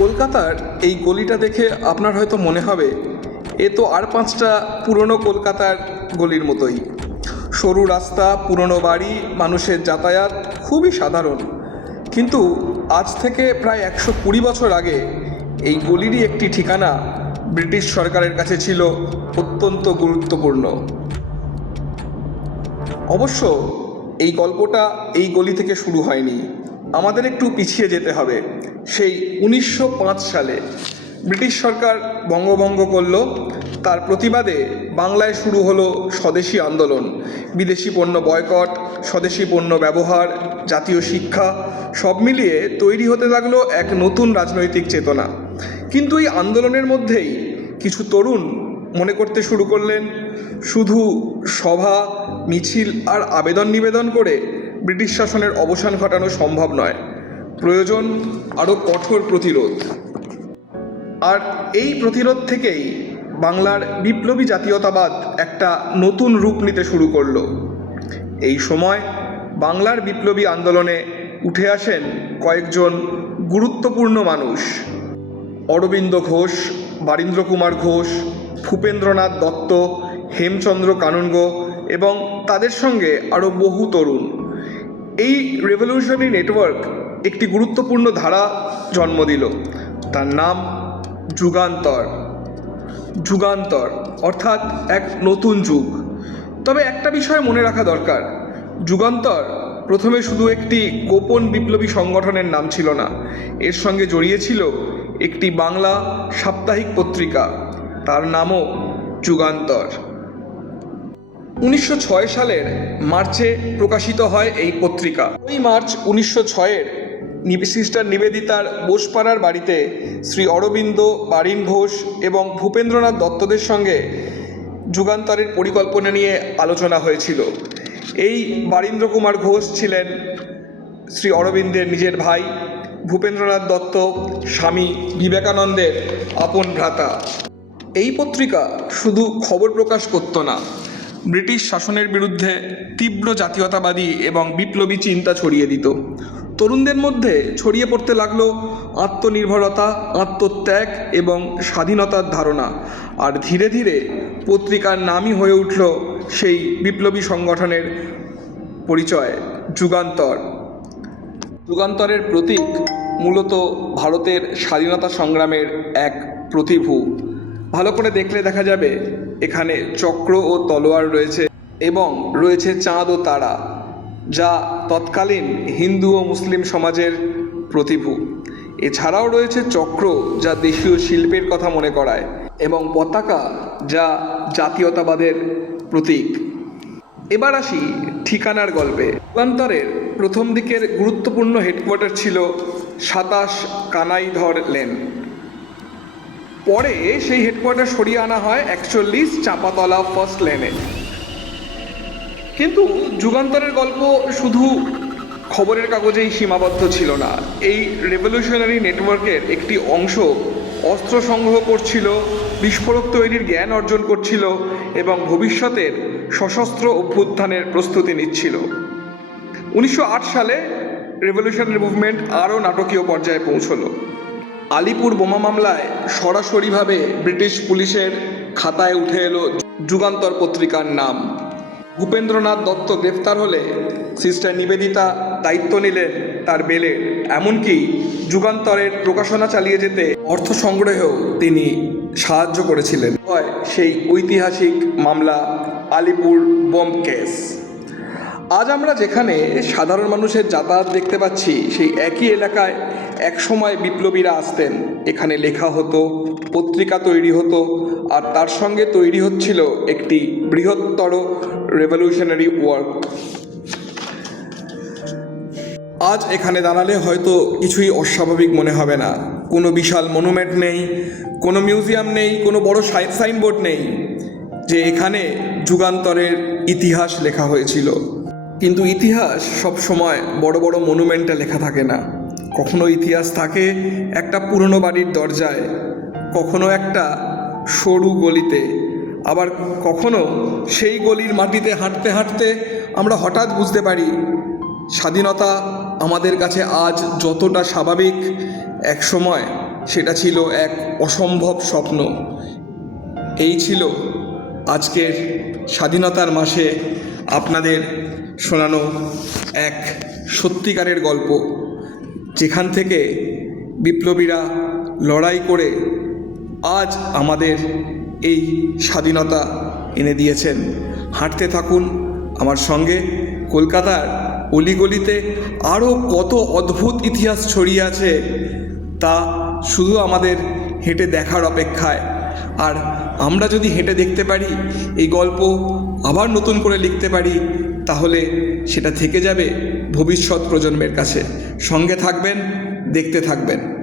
কলকাতার এই গলিটা দেখে আপনার হয়তো মনে হবে এ তো আর 5টা পুরনো কলকাতার গলির মতোই। সরু রাস্তা, পুরনো বাড়ি, মানুষের যাতায়াত খুবই সাধারণ। কিন্তু আজ থেকে প্রায় 120 বছর আগে এই গলিরই একটি ঠিকানা ব্রিটিশ সরকারের কাছে ছিল অত্যন্ত গুরুত্বপূর্ণ। অবশ্য এই গল্পটা এই গলি থেকে শুরু হয়নি, আমাদের একটু পিছিয়ে যেতে হবে। সেই 1905 সালে ব্রিটিশ সরকার বঙ্গভঙ্গ করল। তার প্রতিবাদে বাংলায় শুরু হলো স্বদেশী আন্দোলন। বিদেশি পণ্য বয়কট, স্বদেশী পণ্য ব্যবহার, জাতীয় শিক্ষা সব মিলিয়ে তৈরি হতে লাগলো এক নতুন রাজনৈতিক চেতনা। কিন্তু এই আন্দোলনের মধ্যেই কিছু তরুণ মনে করতে শুরু করলেন শুধু সভা, মিছিল আর আবেদন নিবেদন করে ব্রিটিশ শাসনের অবসান ঘটানো সম্ভব নয়, প্রয়োজন আরও কঠোর প্রতিরোধ। আর এই প্রতিরোধ থেকেই বাংলার বিপ্লবী জাতীয়তাবাদ একটা নতুন রূপ নিতে শুরু করলো। এই সময় বাংলার বিপ্লবী আন্দোলনে উঠে আসেন কয়েকজন গুরুত্বপূর্ণ মানুষ: অরবিন্দ ঘোষ, বারীন্দ্র কুমার ঘোষ, ভূপেন্দ্রনাথ দত্ত, হেমচন্দ্র কানুনগো এবং তাদের সঙ্গে আরও বহু তরুণ। এই রেভলিউশনারি নেটওয়ার্ক একটি গুরুত্বপূর্ণ ধারা জন্ম দিল, তার নাম যুগান্তর। যুগান্তর অর্থাৎ এক নতুন যুগ। তবে একটা বিষয় মনে রাখা দরকার, যুগান্তর প্রথমে শুধু একটি গোপন বিপ্লবী সংগঠনের নাম ছিল না, এর সঙ্গে জড়িয়ে ছিল একটি বাংলা সাপ্তাহিক পত্রিকা, তার নামও যুগান্তর। 1906 সালের মার্চে প্রকাশিত হয় এই পত্রিকা। ওই মার্চ 1906-এর সিস্টার নিবেদিতার বোসপাড়ার বাড়িতে শ্রী অরবিন্দ, বারীন ঘোষ এবং ভূপেন্দ্রনাথ দত্তদের সঙ্গে যুগান্তরের পরিকল্পনা নিয়ে আলোচনা হয়েছিল। এই বারীন্দ্র কুমার ঘোষ ছিলেন শ্রী অরবিন্দের নিজের ভাই, ভূপেন্দ্রনাথ দত্ত স্বামী বিবেকানন্দের আপন ভ্রাতা। এই পত্রিকা শুধু খবর প্রকাশ করত না, ব্রিটিশ শাসনের বিরুদ্ধে তীব্র জাতীয়তাবাদী এবং বিপ্লবী চিন্তা ছড়িয়ে দিত। তরুণদের মধ্যে ছড়িয়ে পড়তে লাগলো আত্মনির্ভরতা, আত্মত্যাগ এবং স্বাধীনতার ধারণা। আর ধীরে ধীরে পত্রিকার নামই হয়ে উঠল সেই বিপ্লবী সংগঠনের পরিচয়, যুগান্তর। যুগান্তরের প্রতীক মূলত ভারতের স্বাধীনতা সংগ্রামের এক প্রতিভূ। ভালো করে দেখলে দেখা যাবে এখানে চক্র ও তলোয়ার রয়েছে এবং রয়েছে চাঁদ ও তারা, যা তৎকালীন হিন্দু ও মুসলিম সমাজের প্রতিভূ। এছাড়াও রয়েছে চক্র, যা দেশীয় শিল্পের কথা মনে করায়, এবং পতাকা, যা জাতীয়তাবাদের প্রতীক। এবার আসি ঠিকানার গল্পে। যুগান্তরের প্রথম দিকের গুরুত্বপূর্ণ হেডকোয়ার্টার ছিল 27 কানাইধর লেন। পরে সেই হেডকোয়ার্টার সরিয়ে আনা হয় 41 চাঁপাতলা ফার্স্ট লেনে। কিন্তু যুগান্তরের গল্প শুধু খবরের কাগজেই সীমাবদ্ধ ছিল না। এই রেভলিউশনারি নেটওয়ার্কের একটি অংশ অস্ত্র সংগ্রহ করছিল, বিস্ফোরক তৈরির জ্ঞান অর্জন করছিল এবং ভবিষ্যতের সশস্ত্র অভ্যুত্থানের প্রস্তুতি নিচ্ছিল। 1908 সালে রেভলিউশনারি মুভমেন্ট আরও নাটকীয় পর্যায়ে পৌঁছলো। আলিপুর বোমা মামলায় সরাসরিভাবে ব্রিটিশ পুলিশের খাতায় উঠে এলো যুগান্তর পত্রিকার নাম। ভূপেন্দ্রনাথ দত্ত গ্রেফতার হলে সিস্টার নিবেদিতা দায়িত্ব নিলেন তার বেলের। এমনকি যুগান্তরের প্রকাশনা চালিয়ে যেতে অর্থ সংগ্রহেও তিনি সাহায্য করেছিলেন। হয় সেই ঐতিহাসিক মামলা আলিপুর বোম কেস। আজ আমরা যেখানে সাধারণ মানুষের যাতায়াত দেখতে পাচ্ছি, সেই একই এলাকায় একসময় বিপ্লবীরা আসতেন। এখানে লেখা হতো, পত্রিকা তৈরি হতো, আর তার সঙ্গে তৈরি হচ্ছিল একটি বৃহত্তর রেভলিউশনারি ওয়ার্ক। আজ এখানে দাঁড়ালে হয়তো কিছুই অস্বাভাবিক মনে হবে না। কোনো বিশাল মনুমেন্ট নেই, কোনো মিউজিয়াম নেই, কোনো বড় সাইনবোর্ড নেই যে এখানে যুগান্তরের ইতিহাস লেখা হয়েছিল। কিন্তু ইতিহাস সব সময় বড় বড় মনুমেন্টে লেখা থাকে না। কখনো ইতিহাস থাকে একটা পুরনো বাড়ির দরজায়, কখনো একটা সরু গলিতে, আবার কখনো সেই গলির মাটিতে হাঁটতে হাঁটতে আমরা হঠাৎ বুঝতে পারি স্বাধীনতা আমাদের কাছে আজ যতটা স্বাভাবিক, একসময় সেটা ছিল এক অসম্ভব স্বপ্ন। এই ছিল আজকের স্বাধীনতার মাসে আপনাদের শোনানো এক সত্যিকারের গল্প, যেখান থেকে বিপ্লবীরা লড়াই করে আজ আমাদের এই স্বাধীনতা এনে দিয়েছেন। হাঁটতে থাকুন আমার সঙ্গে। কলকাতার অলিগলিতে আরও কত অদ্ভুত ইতিহাস ছড়িয়ে আছে, তা শুধু আমাদের হেঁটে দেখার অপেক্ষায়। আর আমরা যদি হেঁটে দেখতে পারি, এই গল্প আবার নতুন করে লিখতে পারি, তাহলে সেটা থেকে যাবে ভবিষ্যৎ প্রজন্মের কাছে। সঙ্গে থাকবেন, দেখতে থাকবেন।